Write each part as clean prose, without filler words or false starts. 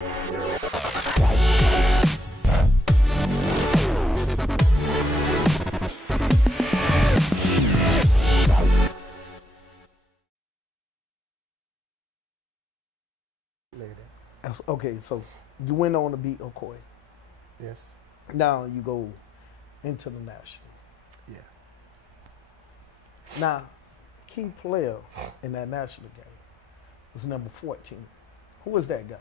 Okay, so you went on to beat Okoye. Yes. Now you go into the national. Yeah. Now, key player in that national game was number 14. Who was that guy?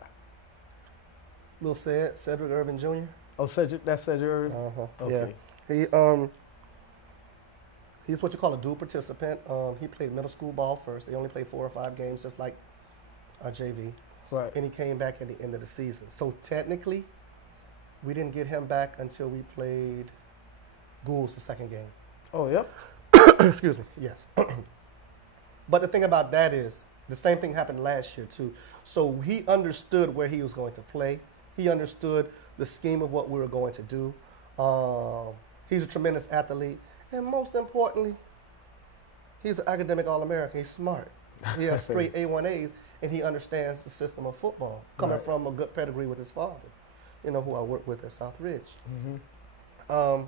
Little Cedric Irvin Jr. Oh, Cedric. That's Cedric Irvin. Okay. Yeah. He's what you call a dual participant. He played middle school ball first. They only played 4 or 5 games, just like our JV. Right. And he came back at the end of the season. So technically, we didn't get him back until we played Ghouls the second game. Oh, yep. Excuse me. Yes. But the thing about that is, the same thing happened last year too. So he understood where he was going to play. He understood the scheme of what we were going to do. He's a tremendous athlete. And most importantly, he's an academic All-American. He's smart. He has straight A1As, and he understands the system of football, coming from a good pedigree with his father, who I worked with at South Ridge. Mm-hmm.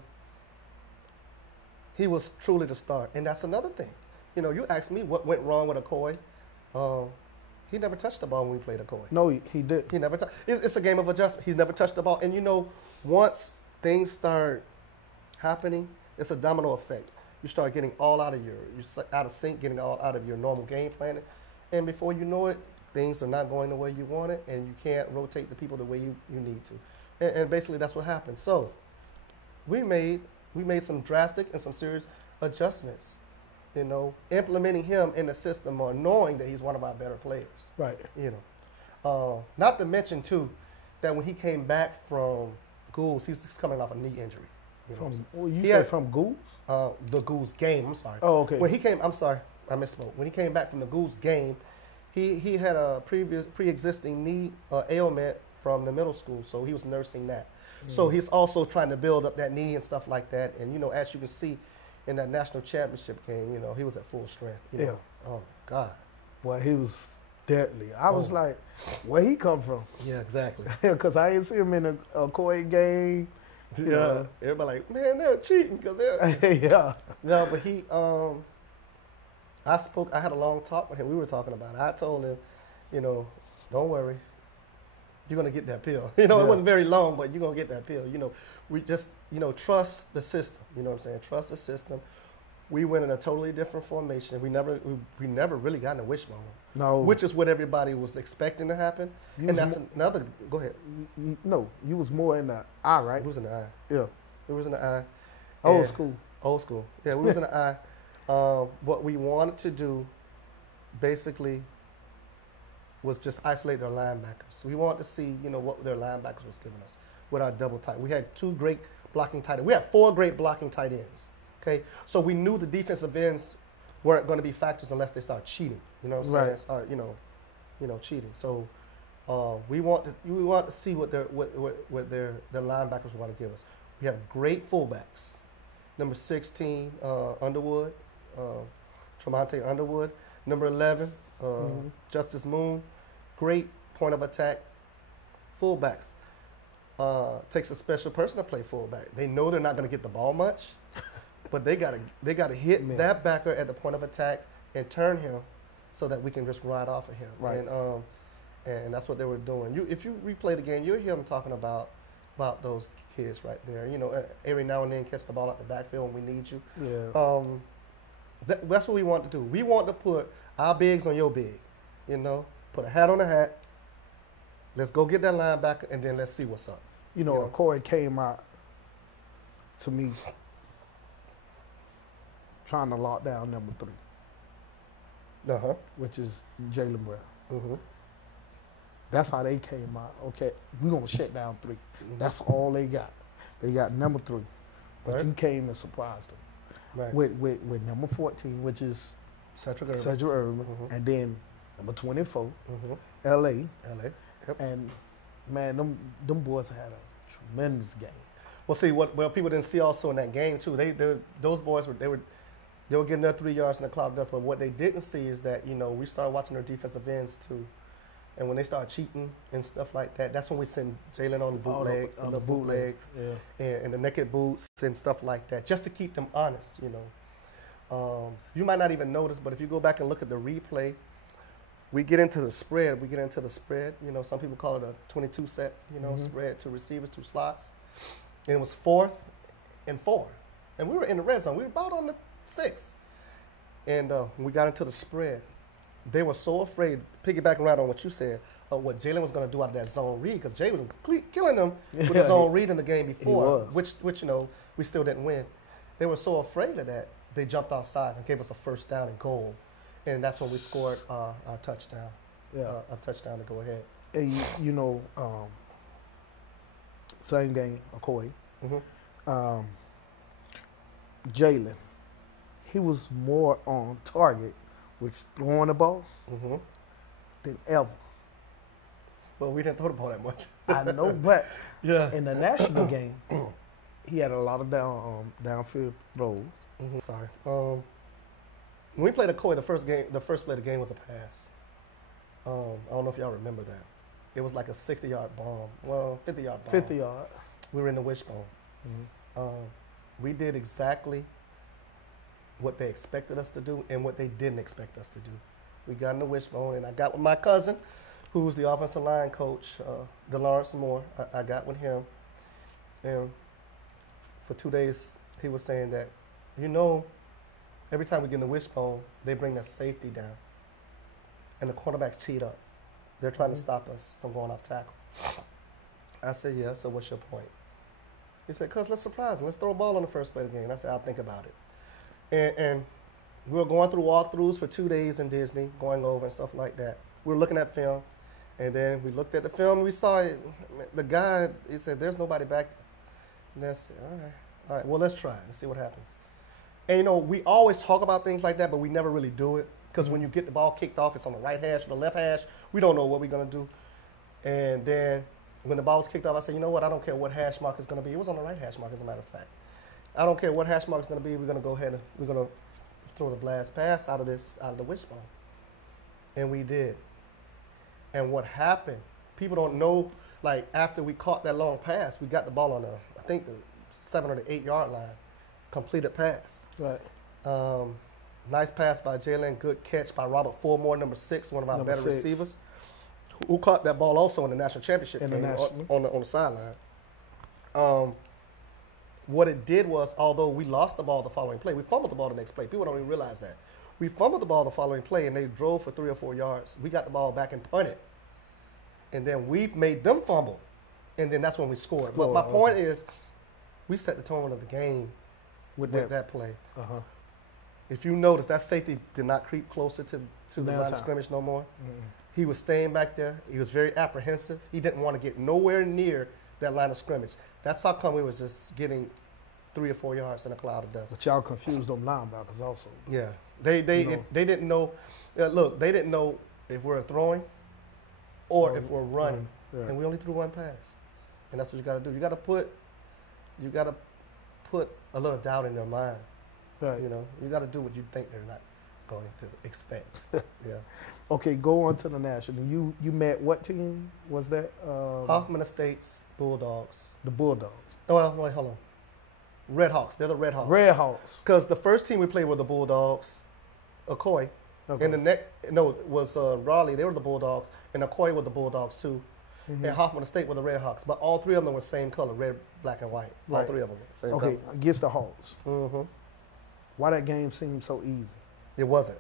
He was truly the star. And that's another thing. You asked me what went wrong with Okoye. He never touched the ball when we played Okoye. No, he did. He never touched. It's a game of adjustment. He's never touched the ball. And once things start happening, it's a domino effect. You start getting all you're out of sync, getting all out of your normal game planning. And before you know it, things are not going the way you want it, and you can't rotate the people the way you need to. And basically that's what happened. So we made some drastic and some serious adjustments, implementing him in the system or knowing that he's one of our better players. Right. Not to mention, too, that when he came back from Ghouls, he's coming off a knee injury. You said from Ghouls? The Ghouls game, I'm sorry. Oh, okay. When he came, I'm sorry, I misspoke. When he came back from the Ghouls game, he had a pre-existing knee ailment from the middle school, so he was nursing that. So he's also trying to build up that knee and stuff like that. And, as you can see in that national championship game, he was at full strength. Yeah. Oh, my God. Boy, he was deadly. I was like, where he come from? Yeah, exactly. Because I didn't see him in a Okoye game. Yeah. Everybody like, man, they're cheating because they're. Yeah. No, but he, I had a long talk with him. We were talking about it. I told him, don't worry. You're going to get that pill. It wasn't very long, but you're going to get that pill. We just, trust the system. You know what I'm saying? Trust the system. We went in a totally different formation. We never really got in a wishbone. No. Which is what everybody was expecting to go ahead. No, you was more in the eye, right? It was in the eye. Yeah. It was in the eye. Old school. Yeah, we was in the eye. What we wanted to do, basically, was just isolate their linebackers. We wanted to see, what their linebackers was giving us with our double tight. We had 2 great blocking tight ends. We had 4 great blocking tight ends. Okay, so we knew the defensive ends weren't going to be factors unless they start cheating. You know what I'm saying? Right. Start, cheating. So we want to see what their linebackers want to give us. We have great fullbacks. Number 16, Underwood, Tremonte Underwood. Number 11, Justice Moon. Great point of attack fullbacks. Takes a special person to play fullback. They know they're not going to get the ball much, but they gotta hit that backer at the point of attack and turn him so that we can just ride off of him. Right. And that's what they were doing. If you replay the game, you'll hear them talking about those kids right there. Every now and then catch the ball out the backfield when we need you. Yeah. That's what we want to do. We want to put our bigs on your big. Put a hat on a hat. Let's go get that linebacker, and then let's see what's up. Okoye came out to me trying to lock down number 3, which is Jalen Brown. Mm-hmm. That's how they came out. Okay, we're going to shut down 3. Mm-hmm. That's all they got. They got number 3. But you came and surprised them. Right. With number 14, which is Cedric Irvin. And then number 24, L.A. Yep. And, man, them boys had a tremendous game. Well, see, what people didn't see also in that game, too, those boys were getting their 3 yards in the cloud dust, but what they didn't see is that, we started watching their defensive ends, too. And when they start cheating and stuff like that, that's when we send Jalen on the bootlegs, on the bootlegs, Yeah. and the naked boots and stuff like that, just to keep them honest, you know. You might not even notice, but if you go back and look at the replay, we get into the spread. You know, some people call it a 22 set, you know, spread to receivers, 2 slots. And it was 4th and 4. And we were in the red zone. We were about on the 6. And we got into the spread. They were so afraid, piggybacking around on what you said, of what Jalen was going to do out of that zone read, because Jalen was killing them with his zone read in the game before, which, you know, we still didn't win. They were so afraid of that, they jumped off sides and gave us a 1st down and goal. And that's when we scored our touchdown, a touchdown to go ahead. And you know, same game, Okoye. Jalen, he was more on target with throwing the ball than ever. Well, we didn't throw the ball that much. I know, but yeah, in the national game, he had a lot of downfield throws. Sorry. When we played Okoye, the first play of the game was a pass. I don't know if y'all remember that. It was like a 60-yard bomb. Well, 50-yard bomb. 50 yard. We were in the Wishbone. We did exactly what they expected us to do and what they didn't expect us to do. We got in the Wishbone, and I got with my cousin, who's the offensive line coach, DeLawrence Moore. I got with him, and for 2 days, he was saying that, you know, every time we get in the Wishbone, they bring the safety down, and the cornerbacks cheat up. They're trying to stop us from going off tackle. I said, yeah, so what's your point? He said, cuz let's surprise them. Let's throw a ball on the first play of the game. I said, I'll think about it. And we were going through walkthroughs for 2 days in Disney, going over and stuff like that. We were looking at film, and then we looked at the film, and we saw it. The guy, he said, there's nobody back there. And I said, all right, well, let's try it. Let's see what happens. And, you know, we always talk about things like that, but we never really do it. Because when you get the ball kicked off, it's on the right hash or the left hash. We don't know what we're going to do. And then when the ball was kicked off, I said, you know what? I don't care what hash mark it's going to be. It was on the right hash mark, as a matter of fact. I don't care what hash mark it's going to be. We're going to go ahead and we're going to throw the blast pass out of the Wishbone. And we did. And what happened, people don't know, like, after we caught that long pass, we got the ball on I think the 7 or the 8 yard line, completed pass. Right. Nice pass by Jalen, good catch by Robert Fulmore, number 6, one of our better 6. receivers, who caught that ball also in the national championship game on the sideline. What it did was, although we lost the ball the following play, we fumbled the ball the next play. People don't even realize that. We fumbled the ball the following play, and they drove for 3 or 4 yards. We got the ball back and punted. And then we made them fumble. And then that's when we scored. But my point is, we set the tone of the game with that play. If you notice, that safety did not creep closer to the line of scrimmage no more. He was staying back there. He was very apprehensive. He didn't want to get nowhere near that line of scrimmage. That's how come we was just getting 3 or 4 yards in a cloud of dust. But y'all confused them linebackers also. Yeah. They didn't know. Look, they didn't know if we're throwing or if we're running. And we only threw one pass. And that's what you got to do. You got to put a little doubt in their mind. Right. You know, you got to do what you think they're not going to expect. Yeah. Okay, go on to the national. You met what team was that? Hoffman Estates Bulldogs. The Bulldogs. Oh, well, wait, hold on. Red Hawks. They're the Red Hawks. Red Hawks. Because the first team we played were the Bulldogs, Okoye. Okay. And it was Raleigh. They were the Bulldogs, and Okoye were the Bulldogs too. And Hoffman Estate were the Red Hawks. But all 3 of them were same color, red, black, and white. Right. All 3 of them same color. Okay, against the Hawks. Why that game seemed so easy? It wasn't.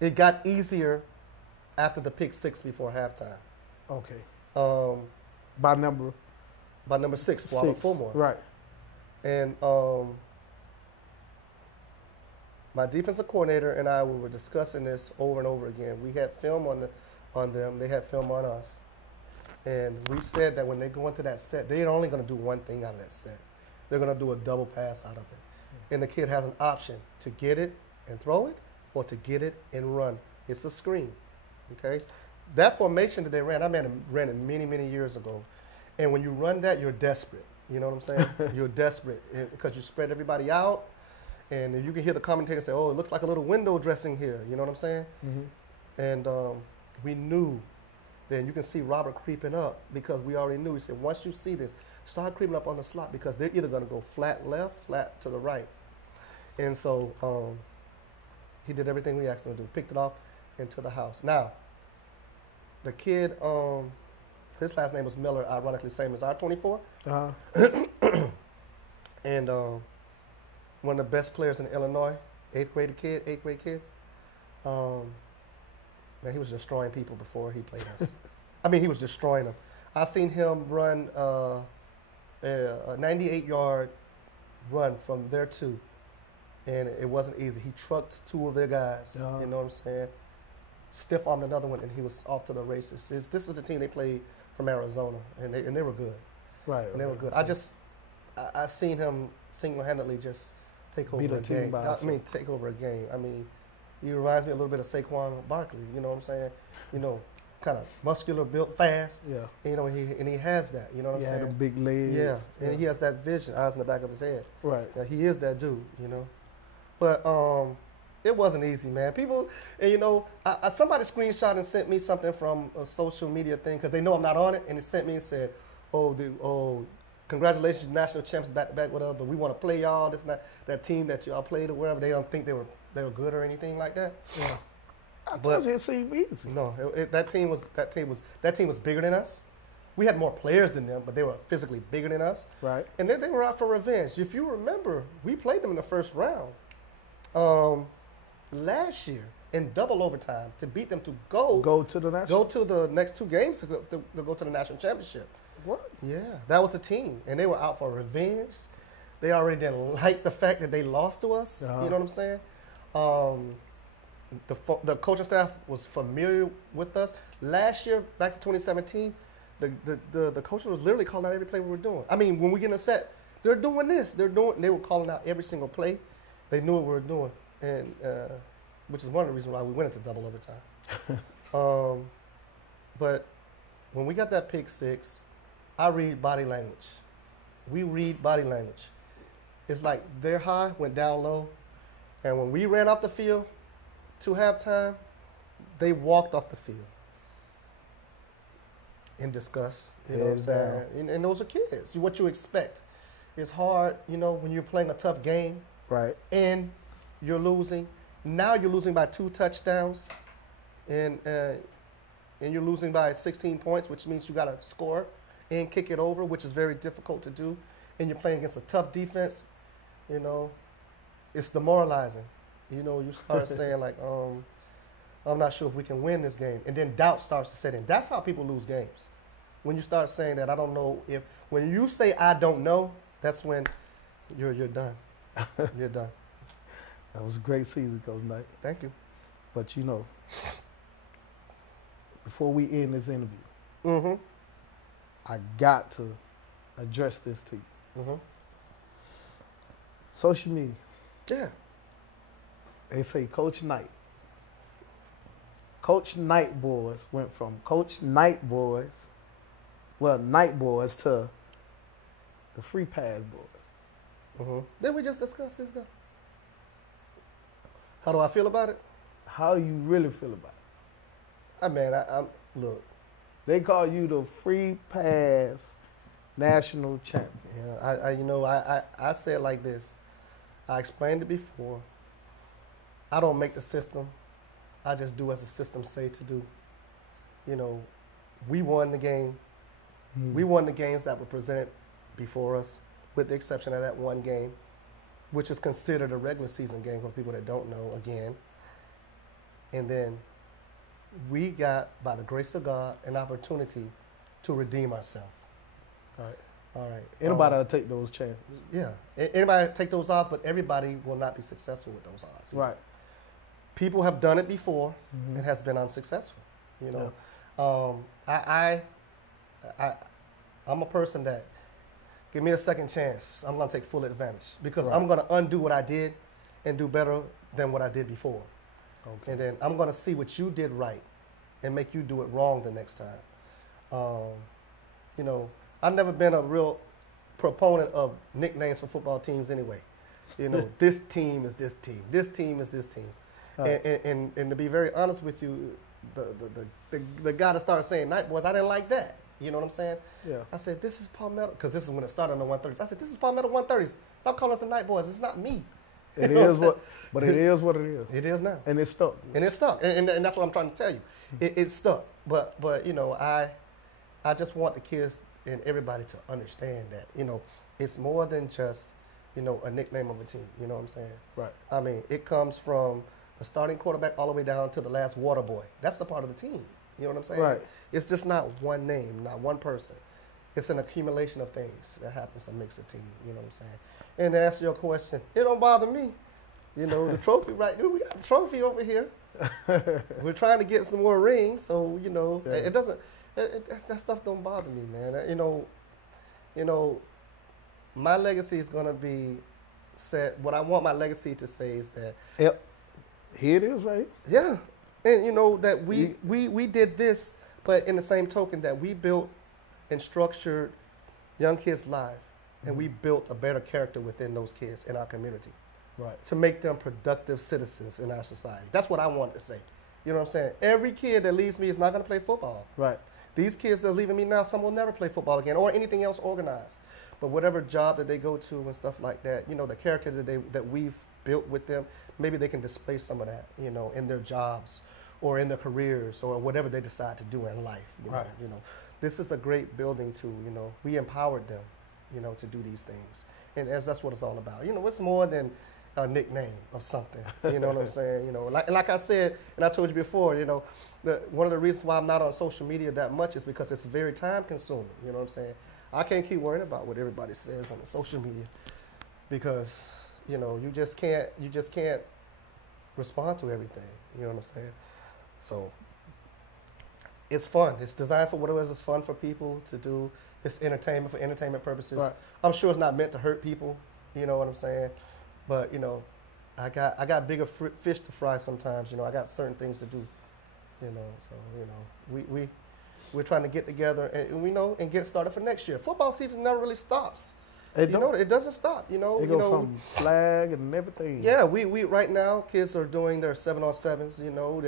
It got easier after the pick 6 before halftime. Okay. By number 6, Robert Fulmore. Right. And my defensive coordinator and I, we were discussing this over and over again. We had film on them. They had film on us. And we said that when they go into that set, they're only going to do one thing out of that set. They're going to do a double pass out of it. And the kid has an option to get it and throw it or to get it and run. It's a screen, okay? That formation that they ran, I ran it many, many years ago. And when you run that, you're desperate. You know what I'm saying? You're desperate because you spread everybody out. And you can hear the commentator say, oh, it looks like a little window dressing here. You know what I'm saying? And we knew. Then you can see Robert creeping up because we already knew. He said, once you see this, start creeping up on the slot because they're either going to go flat left, flat to the right. And so he did everything we asked him to do, picked it off into the house. Now, the kid, his last name was Miller, ironically same as our 24. And one of the best players in Illinois, eighth grade kid. Man, he was destroying people before he played us. I mean, he was destroying them. I seen him run a 98-yard run from there too, and it wasn't easy. He trucked two of their guys. You know what I'm saying? Stiff-armed another one, and he was off to the races. This is the team they played from Arizona, and they were good. Right. And they were good. I seen him single-handedly just take over a game. Take over a game. I mean, he reminds me a little bit of Saquon Barkley. You know what I'm saying? You know, kind of muscular, built, fast. Yeah. And, you know, he has that. You know what I'm saying? He had the big legs. Yeah. And he has that vision, eyes in the back of his head. Right. Yeah, he is that dude. You know, but it wasn't easy, man. People, and you know, somebody screenshot and sent me something from a social media thing because they know I'm not on it, and they sent me and said, congratulations, national champs, back to back, whatever. But we want to play y'all. This not that team that y'all played or wherever. They don't think they were good or anything like that. Yeah. I told you it seemed easy. No, that team was bigger than us. We had more players than them, but they were physically bigger than us. Right. And they were out for revenge. If you remember, we played them in the first round last year in double overtime to beat them to go to the next two games to go to the national championship. What? Yeah, that was the team, and they were out for revenge. They already didn't like the fact that they lost to us. You know what I'm saying? The coaching staff was familiar with us. Last year, back to 2017, the coach was literally calling out every play we were doing. I mean, when we get in a set, they're doing this. They were calling out every single play. They knew what we were doing, and which is one of the reasons why we went into double overtime. But when we got that pick six, I read body language. We read body language. It's like their high went down low, and when we ran off the field to halftime, they walked off the field in disgust. You know what I'm saying? And those are kids. What you expect. It's hard, you know, when you're playing a tough game. Right. And you're losing. Now you're losing by 2 touchdowns, and you're losing by 16 points, which means you got to score and kick it over, which is very difficult to do. And you're playing against a tough defense. You know, it's demoralizing. You know, you start saying like, I'm not sure if we can win this game, and then doubt starts to set in. That's how people lose games. When you start saying that, I don't know if. When you say I don't know, that's when you're done. You're done. That was a great season, Coach Knight. Thank you. But you know, before we end this interview, I got to address this to you. Social media. Yeah. They say Coach Knight. Coach Knight Boys went from Coach Knight Boys, Knight Boys to the Free Pass Boys. Didn't we just discuss this though? How do I feel about it? How you really feel about it? I mean, I'm look. They call you the Free Pass National Champion. Yeah, I say it like this. I explained it before. I don't make the system. I just do as the system say to do. You know, we won the game. We won the games that were presented before us, with the exception of that one game, which is considered a regular season game for people that don't know, again. And then we got, by the grace of God, an opportunity to redeem ourselves. All right. Anybody will take those chances. Yeah. Anybody take those odds, but everybody will not be successful with those odds. Right. People have done it before and has been unsuccessful. You know, I'm a person that give me a second chance. I'm going to take full advantage because I'm going to undo what I did and do better than what I did before. Okay. And then I'm going to see what you did right and make you do it wrong the next time. You know, I've never been a real proponent of nicknames for football teams anyway. You know, this team is this team. This team is this team. Right. And to be very honest with you, the guy that started saying Night Boys, I didn't like that. You know what I'm saying? Yeah. I said, this is Palmetto, because this is when it started on the 130s. I said, this is Palmetto 130s. Stop calling us the Night Boys. It's not me. It is what, but it is what it is. It is now. And it's stuck. And it's stuck. And that's what I'm trying to tell you. It's stuck. But you know, I just want the kids and everybody to understand that, you know, it's more than just, you know, a nickname of a team. You know what I'm saying? Right. I mean, it comes from the starting quarterback all the way down to the last water boy. That's the part of the team. You know what I'm saying? Right. It's just not one name, not one person. It's an accumulation of things that happens that makes a team. You know what I'm saying? And to answer your question, it don't bother me. You know, the trophy right here, we got the trophy over here. We're trying to get some more rings, so, you know, Yeah. it doesn't, that stuff don't bother me, man. You know, my legacy is going to be set, what I want my legacy to say is that, Yep. Here it is, right? yeah, and you know, that we did this, but in the same token that we built and structured young kids' lives, and we built a better character within those kids in our community. Right. To make them productive citizens in our society. That's what I wanted to say. You know what I'm saying? Every kid that leaves me is not going to play football. Right. These kids that are leaving me now, some will never play football again or anything else organized. But whatever job that they go to and stuff like that, you know, the character that we've built with them, maybe they can display some of that, you know, in their jobs or in their careers or whatever they decide to do in life. Right. You know, this is a great building to, you know, we empowered them, you know, to do these things. And as that's what it's all about. You know, it's more than a nickname of something. You know what I'm saying? You know, like I said, and I told you before, you know, one of the reasons why I'm not on social media that much is because it's very time consuming. You know what I'm saying? I can't keep worrying about what everybody says on the social media because, you know, you just can't respond to everything. You know what I'm saying? So it's fun. It's designed for what it is. It's fun for people to do. It's entertainment for entertainment purposes. Right. I'm sure it's not meant to hurt people. You know what I'm saying? But, you know, I got bigger fish to fry sometimes. You know, I got certain things to do. You know, so, you know, we're trying to get together and we know and get started for next year. Football season never really stops. It You know, it doesn't stop. You know, It you goes know, from flag and everything. yeah, we right now kids are doing their 7-on-7s. You know,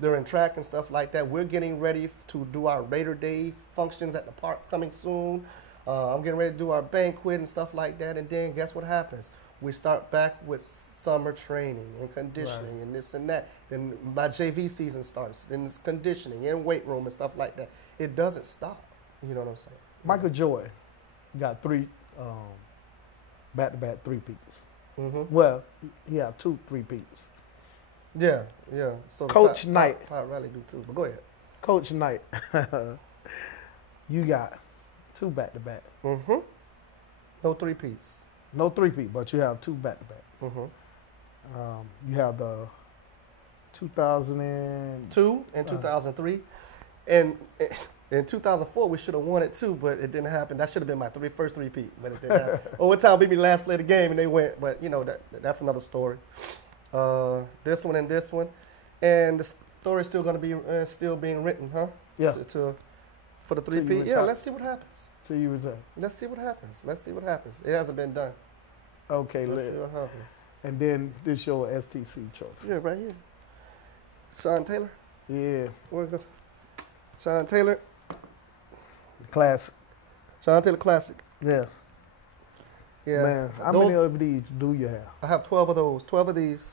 they're in track and stuff like that. We're getting ready to do our Raider Day functions at the park coming soon. I'm getting ready to do our banquet and stuff like that. And then guess what happens? We start back with summer training and conditioning and this and that. Then my JV season starts. Then it's conditioning and weight room and stuff like that. It doesn't stop. You know what I'm saying? Michael Joy got three back-to-back three-peats. Mm-hmm. Well, he had 2 3-peats. Yeah. So Coach Knight. Pat Riley do too. But go ahead. Coach Knight, you got 2 back-to-back. Mm-hmm. No 3-peats. No 3-peat, but you have 2 back-to-back. Mm-hmm. You have the 2002 2 and 2003. And in 2004, we should have won it too, but it didn't happen. That should have been my first 3-peat, but it didn't happen. Overtime beat me last play of the game, and they went. But, you know, that's another story. This one and this one. And the story's still going to be still being written, huh? Yeah. For the 3-peat. retire. Yeah, let's see what happens. till you retire. Let's see what happens. It hasn't been done. Okay, Let's see what happens. and then this your STC trophy. Yeah, right here. Sean Taylor. Yeah, Where it go? Sean Taylor. classic. Sean Taylor Classic. Yeah. Yeah. Man, how Those- many of these do you have? I have 12 of those. 12 of these.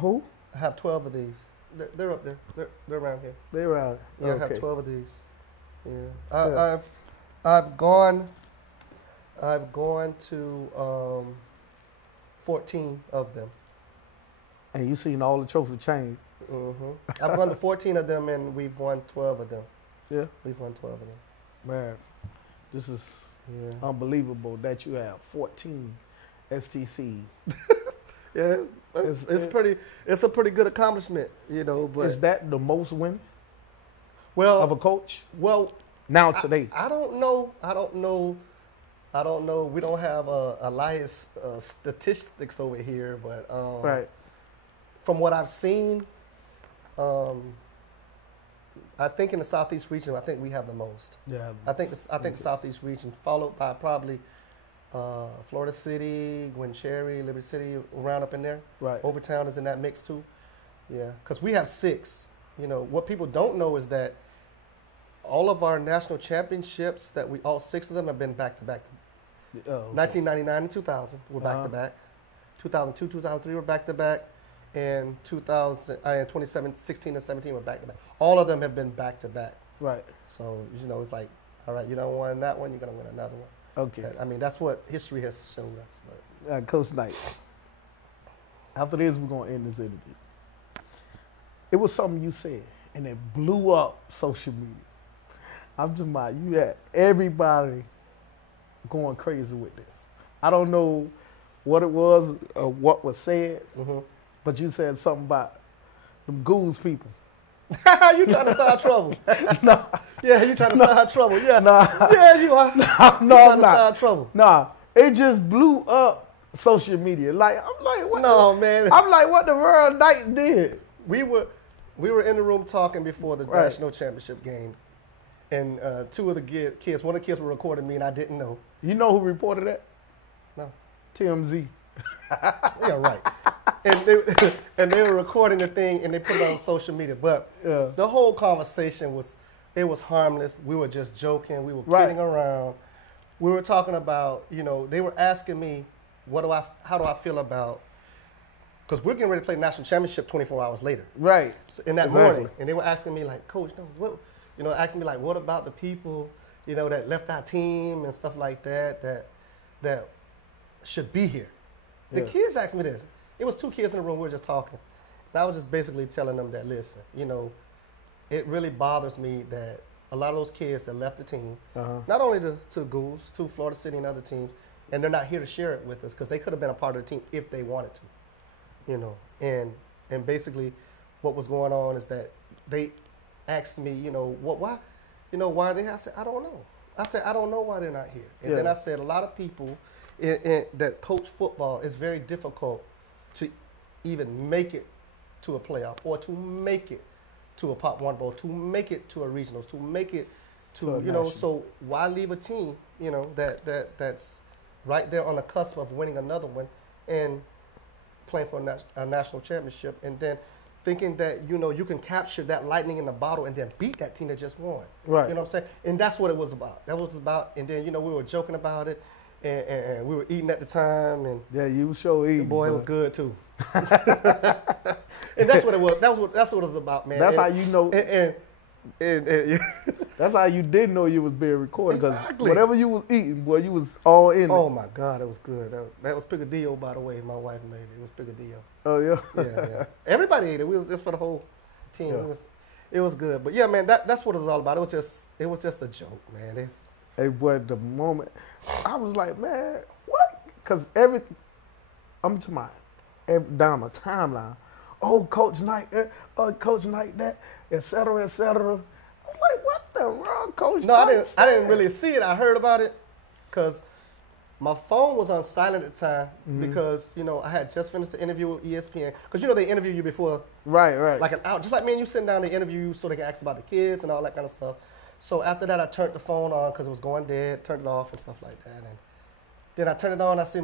Who? I have 12 of these. They're up there. They're around here. They're out. Yeah, I Okay. have 12 of these. Yeah. Yeah. I've gone to 14 of them. And you seen all the trophy change. I've gone to 14 of them, and we've won 12 of them. Yeah. We've won 12 of them. Man, this is Yeah. unbelievable that you have 14 STC. Yeah. It's a pretty good accomplishment, you know. But Is that the most winning well, of a coach well, now today? I don't know. We don't have Elias statistics over here, but Right. from what I've seen, I think in the Southeast region, I think we have the most. Yeah. I think the Southeast region, followed by probably Florida City, Gwen Cherry, Liberty City, around up in there. Right. Overtown is in that mix too. Yeah, because we have 6 you know, what people don't know is that all of our national championships all 6 of them have been back to back. 1999 and 2000 were back to back. 2002, 2003 were back to back, and 2016 and 17 were back to back. All of them have been back to back. Right. So you know, it's like, all right, you don't win that one, you're gonna win another one. Okay. I mean, that's what history has shown us. But. Coach Knight, after this, we're going to end this interview. It was something you said, and it blew up social media. I'm just about, you had everybody going crazy with this. I don't know what it was or what was said, but you said something about them ghouls people. You trying to start trouble? No. Yeah, you trying to start trouble? Yeah. Nah. Yeah, you are. No, I'm not. Start trouble. Nah, it just blew up social media. Like I'm like, what? No, man. I'm like, what the world Knights did? We were in the room talking before the national championship game, and 2 of the kids, one of the kids were recording me, and I didn't know. You know who reported that? No. TMZ. Yeah, right. And they were recording the thing, and they put it on social media. But the whole conversation was harmless. We were just joking. We were kidding around. We were talking about, you know, they were asking me, how do I feel about, because we're getting ready to play national championship 24 hours later. Right. So in that morning. And they were asking me like, Coach, asking me like, what about the people, you know, that left our team and stuff like that should be here. The kids asked me this. It was 2 kids in the room. We were just talking. And I was just basically telling them that, listen, you know, it really bothers me that a lot of those kids that left the team, not only to Ghouls, to Florida City and other teams, and they're not here to share it with us because they could have been a part of the team if they wanted to, you know. And basically what was going on is that they asked me, you know, why they, I said, I don't know. I said, I don't know why they're not here. And then I said, a lot of people that coach football, it's very difficult to even make it to a playoff or to make it to a Pop One Bowl, to make it to a regionals, to make it to you know. So why leave a team, you know, that's right there on the cusp of winning another one and playing for a national championship, and then thinking that, you know, you can capture that lightning in the bottle and then beat that team that just won. Right. You know what I'm saying? And that's what it was about. That was about. And then, you know, we were joking about it, and we were eating at the time, and you were eating. Boy, it was good too. And that's what it was. That's what it was about, man. That's how you know. That's how you didn't know you was being recorded, because whatever you was eating, boy, you was all in. Oh my God, it was good. That was Picadillo, by the way. My wife made it. It was Picadillo. Oh yeah. Yeah. Everybody ate it. It was for the whole team. Yeah. It was good. But yeah, man, that's what it was all about. It was just a joke, man. Hey, boy, the moment I was like, man, what? Because I'm to down my timeline. Oh, Coach Knight, Coach Knight, that, et cetera, et cetera. I'm like, what the world, Coach Knight? I didn't really see it. I heard about it because my phone was on silent at the time because, you know, I had just finished the interview with ESPN. Because, you know, they interview you before. Right. Like an hour. Just like me and you sitting down, they interview you so they can ask about the kids and all that kind of stuff. So after that, I turned the phone on because it was going dead, turned it off and stuff like that. And then I turned it on, I see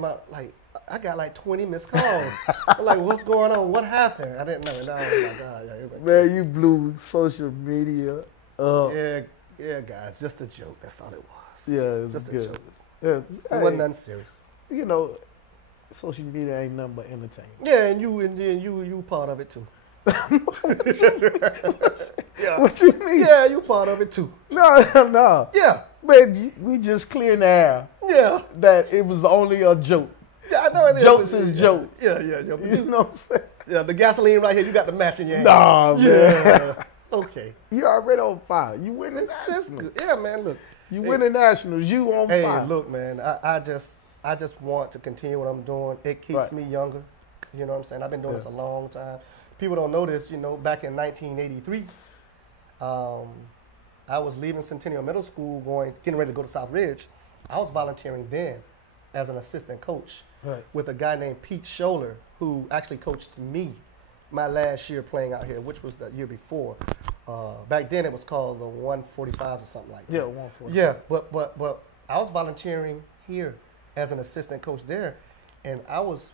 I got like 20 missed calls. I'm like, what's going on? What happened? I didn't know. And I was like, God, yeah. Man, you blew social media up. Yeah, guys, just a joke. That's all it was. Yeah, it was just good. a joke. Yeah, it wasn't nothing serious. You know, social media ain't nothing but entertainment. Yeah, and you part of it too. Yeah. What you mean? Yeah, you part of it too. No. Yeah. Man, we just clearing the air. Yeah. That it was only a joke. Yeah, I know it is. Jokes is joke. Yeah. You know what I'm saying? Yeah, the gasoline right here, you got the match in your hand. Nah, man. Yeah. Okay. You already on fire. You winning That's good. Yeah, man, look. You winning nationals. You on fire. Hey, look, man, I just want to continue what I'm doing. It keeps me younger. You know what I'm saying? I've been doing this a long time. People don't know this, you know, back in 1983, I was leaving Centennial Middle School getting ready to go to South Ridge. I was volunteering then as an assistant coach with a guy named Pete Scholler, who actually coached me my last year playing out here, which was the year before. Back then it was called the 145s or something like that. Yeah, 145. Yeah, but I was volunteering here as an assistant coach there, and I was,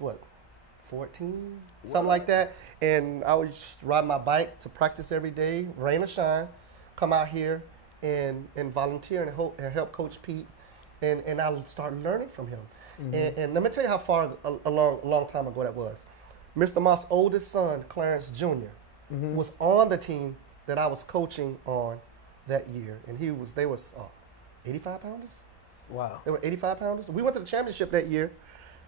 14, something like that. And I would just ride my bike to practice every day, rain or shine, come out here and volunteer and help Coach Pete. And I started learning from him. Mm-hmm. And let me tell you how far a long time ago that was. Mr. Moss' oldest son, Clarence Jr., was on the team that I was coaching on that year. And they were 85 pounders. Wow. They were 85 pounders. We went to the championship that year,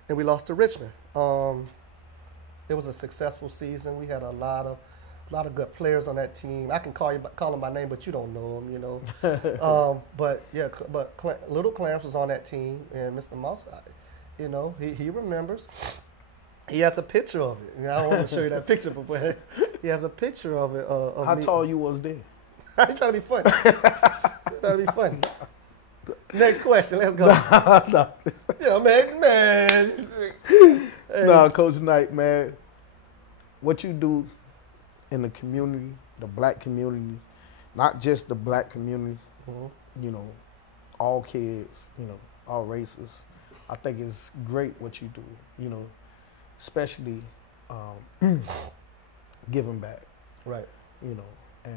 and we lost to Richmond. It was a successful season. We had a lot of good players on that team. I can call them by name, but you don't know them, you know. But little Clarence was on that team, and Mr. Moss, you know, he remembers. He has a picture of it. I don't want to show you that picture, but he has a picture of it. How tall you was then? I'm trying to be funny. Trying to be funny. Next question. Let's go. No. Yeah, man. Hey. No, Coach Knight, man. What you do in the community, the black community, not just the black community, you know, all kids, you know, all races. I think it's great what you do, you know, especially giving back. Right. You know, and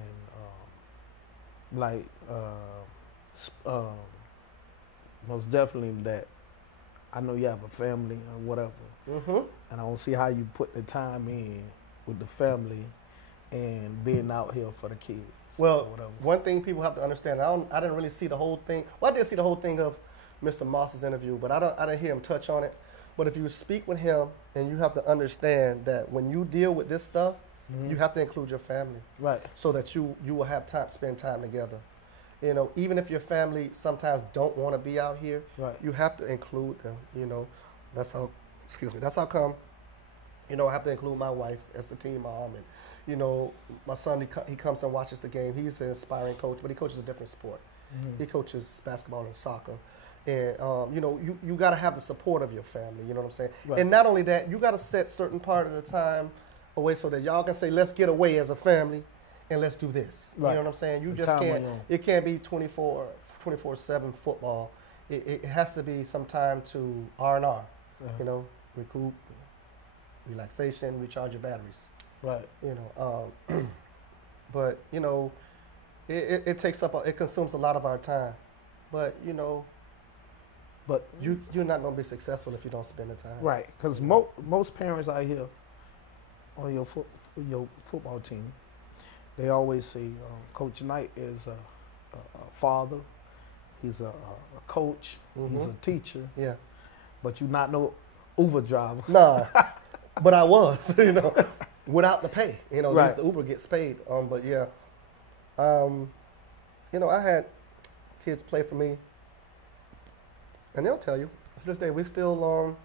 most definitely that I know you have a family or whatever, and I don't see how you put the time in with the family and being out here for the kids. Well, one thing people have to understand, I didn't really see the whole thing. Well, I did see the whole thing of Mr. Moss's interview, but I didn't hear him touch on it. But if you speak with him, and you have to understand that when you deal with this stuff, you have to include your family, right? So that you will have spend time together. You know, even if your family sometimes don't want to be out here, right, you have to include them. You know, that's how come, you know, I have to include my wife as the team mom. And, you know, my son, he comes and watches the game. He's an inspiring coach, but he coaches a different sport. He coaches basketball and soccer. And, you know, you got to have the support of your family, you know what I'm saying? Right. And not only that, you got to set certain part of the time away so that y'all can say, let's get away as a family and let's do this. Right. You know what I'm saying? You just can't, it can't be 24/7 football. It has to be some time to R&R, you know, recoup, relaxation, recharge your batteries. Right. You know, but, you know, it takes up, it consumes a lot of our time. But, you know, but you're not going to be successful if you don't spend the time. Right, because most parents out here on your football team, they always say Coach Knight is a father, he's a coach, he's a teacher. Yeah. But you're not no Uber driver. Nah, but I was, you know, without the pay. You know, right. At least the Uber gets paid. But yeah, you know, I had kids play for me. And they'll tell you, to this day, we still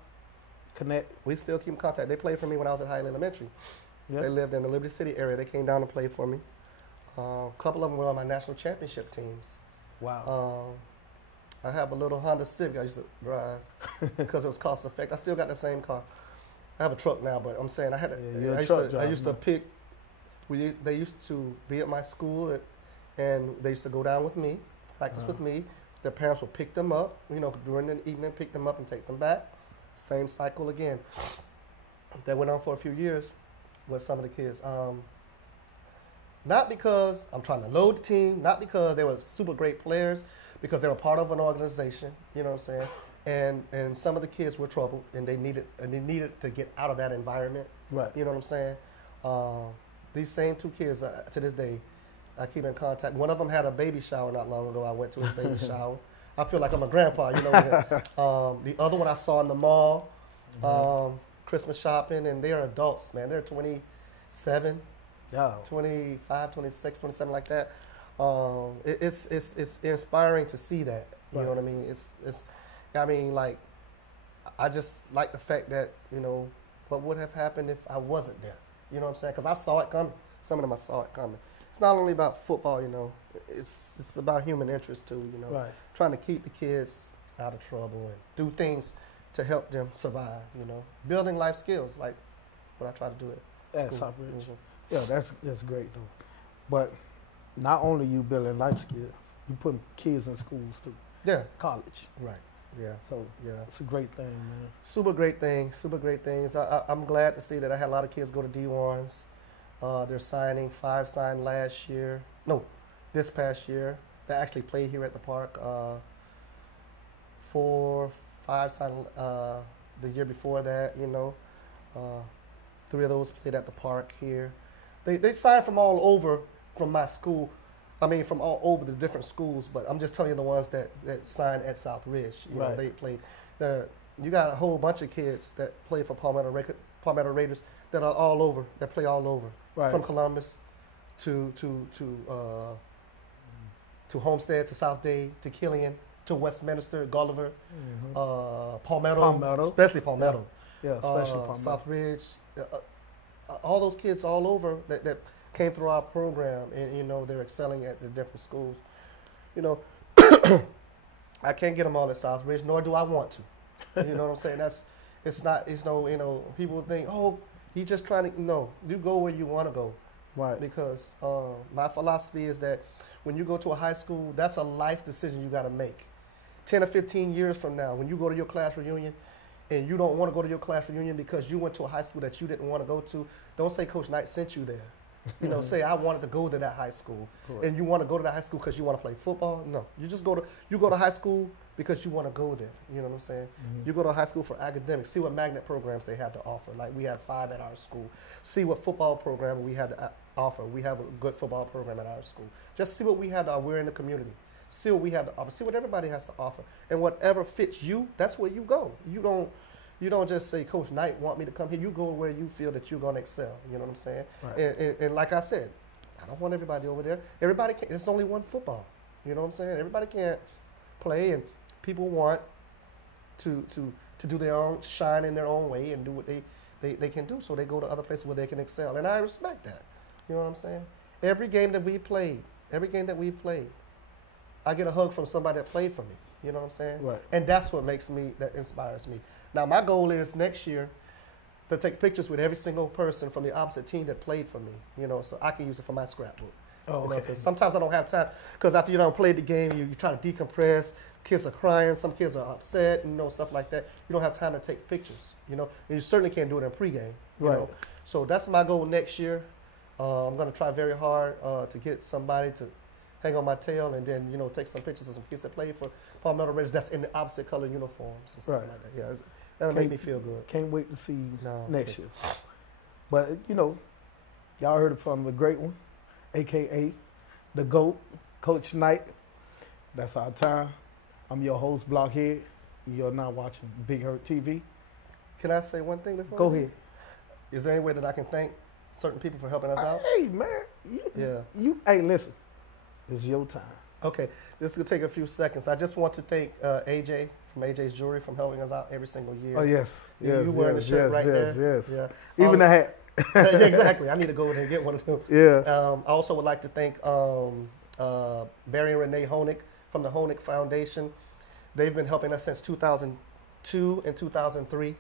connect. We still keep in contact. They played for me when I was at Highland Elementary. Yep. They lived in the Liberty City area. They came down to play for me. A couple of them were on my national championship teams. Wow. I have a little Honda Civic I used to drive because it was cost effective. I still got the same car. I have a truck now, but I'm saying I had I used to pick. They used to be at my school, and they used to go down with me, practice with me. Their parents would pick them up, you know, during the evening, pick them up and take them back. Same cycle again. That went on for a few years with some of the kids. Not because I'm trying to load the team, not because they were super great players, because they were part of an organization, you know what I'm saying? And some of the kids were troubled, and they needed to get out of that environment. Right. You know what I'm saying? These same two kids, to this day, I keep in contact. One of them had a baby shower not long ago. I went to his baby shower. I feel like I'm a grandpa, you know. The other one I saw in the mall, Christmas shopping, and they're adults, man. They're 27, 25, 26, 27, like that. It's inspiring to see that. You know what I mean? I mean, like, I just like the fact that, you know, what would have happened if I wasn't there? You know what I'm saying? Because I saw it coming. Some of them I saw it coming. It's not only about football, you know. It's about human interest too, you know. Right. Trying to keep the kids out of trouble and do things to help them survive, you know. Building life skills, like what I try to do at school. Yeah, that's great though. But not only you building life skills, you putting kids in schools too. Yeah. College. Right. Yeah. So Yeah. it's a great thing, man. Super great thing. Super great things. I'm glad to see that I had a lot of kids go to D1s. They're signing. 5 signed last year. No, this past year. They actually played here at the park. 4, 5 signed the year before that. 3 of those played at the park here. They signed from all over from my school. I mean, from all over the different schools, but I'm just telling you the ones that signed at South Ridge. You know, they played. You got a whole bunch of kids that play for Palmetto Raiders that are all over, that play all over, from Columbus to Homestead, to South Dade, to Killian, to Westminster, Gulliver, Palmetto, especially Palmetto. Yeah, especially Palmetto. South Ridge, all those kids all over that came through our program, and they're excelling at the different schools. I can't get them all at South Ridge, nor do I want to. You know what I'm saying? People think, oh, he's just trying to. No, you go where you want to go. Right. Because my philosophy is that when you go to a high school, that's a life decision you got to make. 10 or 15 years from now, when you go to your class reunion, and you don't want to go to your class reunion because you went to a high school that you didn't want to go to, don't say Coach Knight sent you there. Say I wanted to go to that high school, and you want to go to that high school because you want to play football. No, you go to high school because you want to go there. You know what I'm saying? Mm-hmm. You go to high school for academics. See what magnet programs they have to offer. Like we have 5 at our school. See what football program we have to offer. We have a good football program at our school. Just see what we have to. We're in the community. See what we have to offer. See what everybody has to offer, and whatever fits you, that's where you go. You don't just say, Coach Knight want me to come here. You go where you feel that you're going to excel. You know what I'm saying? Right. And like I said, I don't want everybody over there. Everybody can't. It's only one football. You know what I'm saying? Everybody can't play, and people want to do their own, shine in their own way and do what they can do. So they go to other places where they can excel. And I respect that. You know what I'm saying? Every game that we've played, I get a hug from somebody that played for me. You know what I'm saying? Right. And that's what that inspires me. Now, my goal is next year to take pictures with every single person from the opposite team that played for me, so I can use it for my scrapbook. Oh, okay. Sometimes I don't have time, because after you played the game, you try to decompress. Kids are crying, some kids are upset, stuff like that. You don't have time to take pictures, and you certainly can't do it in pregame, you know. So that's my goal next year. I'm going to try very hard to get somebody to hang on my tail, and then, take some pictures of some kids that played for Palmetto Raiders that's in the opposite color uniforms and stuff like that. Yeah, that'll make me feel good. Can't wait to see you next year. But, y'all heard it from the great one, a.k.a. the GOAT, Coach Knight. That's our time. I'm your host, Blockhead. You're now watching Big Herc TV. Can I say one thing before? Go ahead. Is there any way that I can thank certain people for helping us out? Hey, man. Hey, listen. It's your time. Okay, this will take a few seconds. I just want to thank AJ from AJ's Jewelry from helping us out every single year. Oh, yes. You wearing the shirt right there? Yes. Yeah. Even the hat. Yeah, exactly. I need to go over there and get one of them. Yeah. I also would like to thank Barry and Renee Honig from the Honig Foundation. They've been helping us since 2002 and 2003.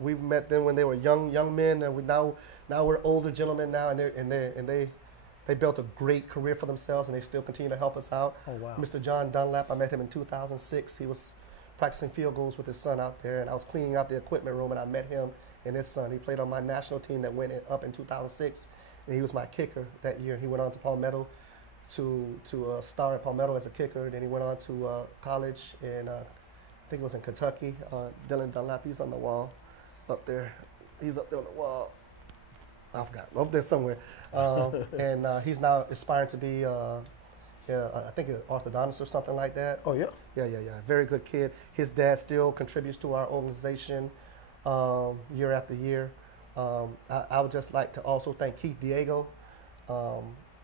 We've met them when they were young men, and now we're older gentlemen now, and they built a great career for themselves, and they still continue to help us out. Oh, wow. Mr. John Dunlap, I met him in 2006. He was practicing field goals with his son out there, and I was cleaning out the equipment room, and I met him and his son. He played on my national team that went up in 2006, and he was my kicker that year. He went on to Palmetto to star at Palmetto as a kicker. Then he went on to college, and I think it was in Kentucky. Dylan Dunlap, he's on the wall up there. He's up there on the wall. I forgot, up there somewhere. And he's now aspiring to be, I think, an orthodontist or something like that. Oh, yeah? Yeah. Very good kid. His dad still contributes to our organization year after year. I would just like to also thank Keith Diego.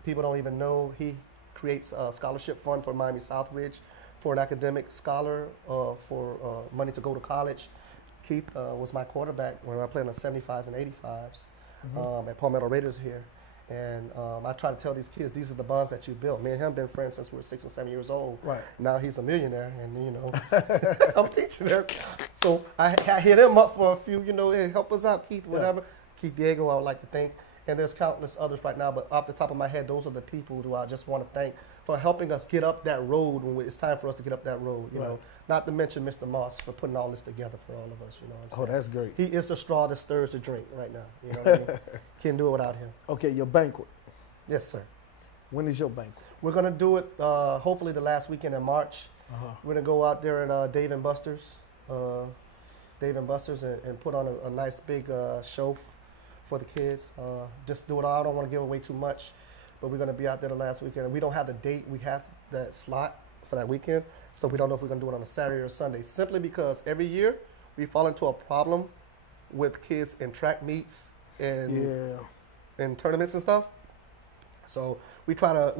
People don't even know he creates a scholarship fund for Miami Southridge for an academic scholar for money to go to college. Keith was my quarterback when I played on the 75s and 85s at Palmetto Raiders here. And I try to tell these kids, these are the bonds that you built. Me and him been friends since we were 6 and 7 years old. Right. Now he's a millionaire, and I'm teaching him. So I hit him up for a few, hey, help us out, Keith, whatever. Yeah. Keith Diego, I would like to thank. And there's countless others right now, but off the top of my head, those are the people who I just want to thank for helping us get up that road when it's time for us to get up that road. You know, not to mention Mr. Moss for putting all this together for all of us. You know what I'm saying? That's great. He is the straw that stirs the drink right now. You know what I mean? Can't do it without him. Okay, your banquet. Yes, sir. When is your banquet? We're gonna do it hopefully the last weekend in March. We're gonna go out there at Dave and Buster's, and put on a nice big show for the kids. Just do it all. I don't want to give away too much, but we're gonna be out there the last weekend. And we don't have the date. We have that slot for that weekend, so we don't know if we're gonna do it on a Saturday or Sunday. Simply because every year we fall into a problem with kids in track meets and tournaments and stuff. So we try to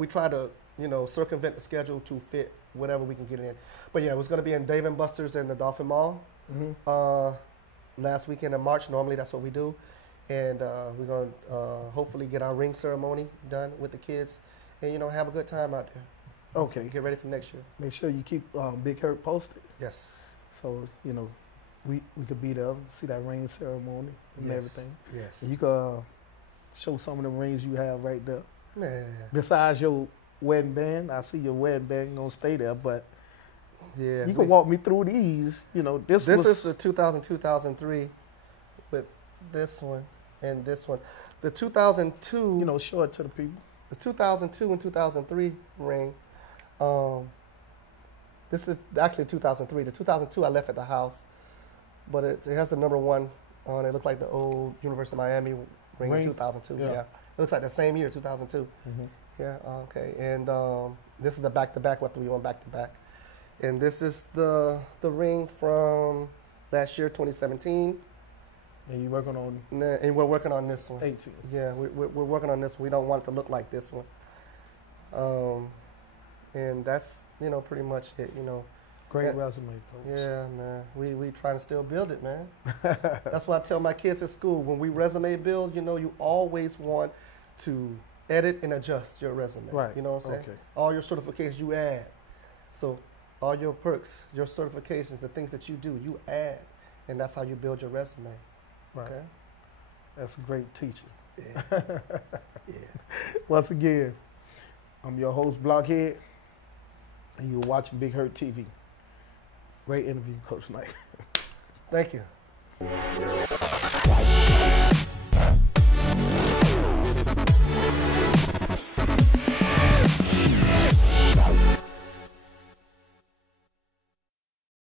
circumvent the schedule to fit whatever we can get in. But yeah, it was going to be in Dave and Buster's in the Dolphin Mall last weekend in March. Normally that's what we do, and we're going to hopefully get our ring ceremony done with the kids, and have a good time out there. Okay, get ready for next year. Make sure you keep Big Herc posted. Yes. So we could be there, see that ring ceremony and everything. Yes. And you can show some of the rings you have right there. Man. Besides your wedding band, I see your wedding band gonna stay there, but yeah, you can walk me through these. This is the 2000-2003 with this one and this one. The 2002, show it to the people. The 2002 and 2003 ring. This is actually 2003. The 2002 I left at the house, but it has the number 1 on it. Looks like the old University of Miami ring in 2002. Yeah. It looks like the same year, 2002. Yeah, okay. And this is the back-to-back, what we went back-to-back. And this is the ring from last year, 2017. And you're working on... And we're working on this one. 18. Yeah, we're working on this one. We don't want it to look like this one. And that's, pretty much it, Great resume, Coach. Yeah, man. We trying to still build it, man. That's why I tell my kids at school, when we resume build, you always want to edit and adjust your resume. Right. You know what I'm saying? Okay. All your certifications you add. So all your perks, your certifications, the things that you do, you add. And that's how you build your resume. Right. Okay? That's a great teaching. Yeah. Once again, I'm your host, Blockhead, and you're watching Big Herc TV. Great interview, Coach Knight. Thank you.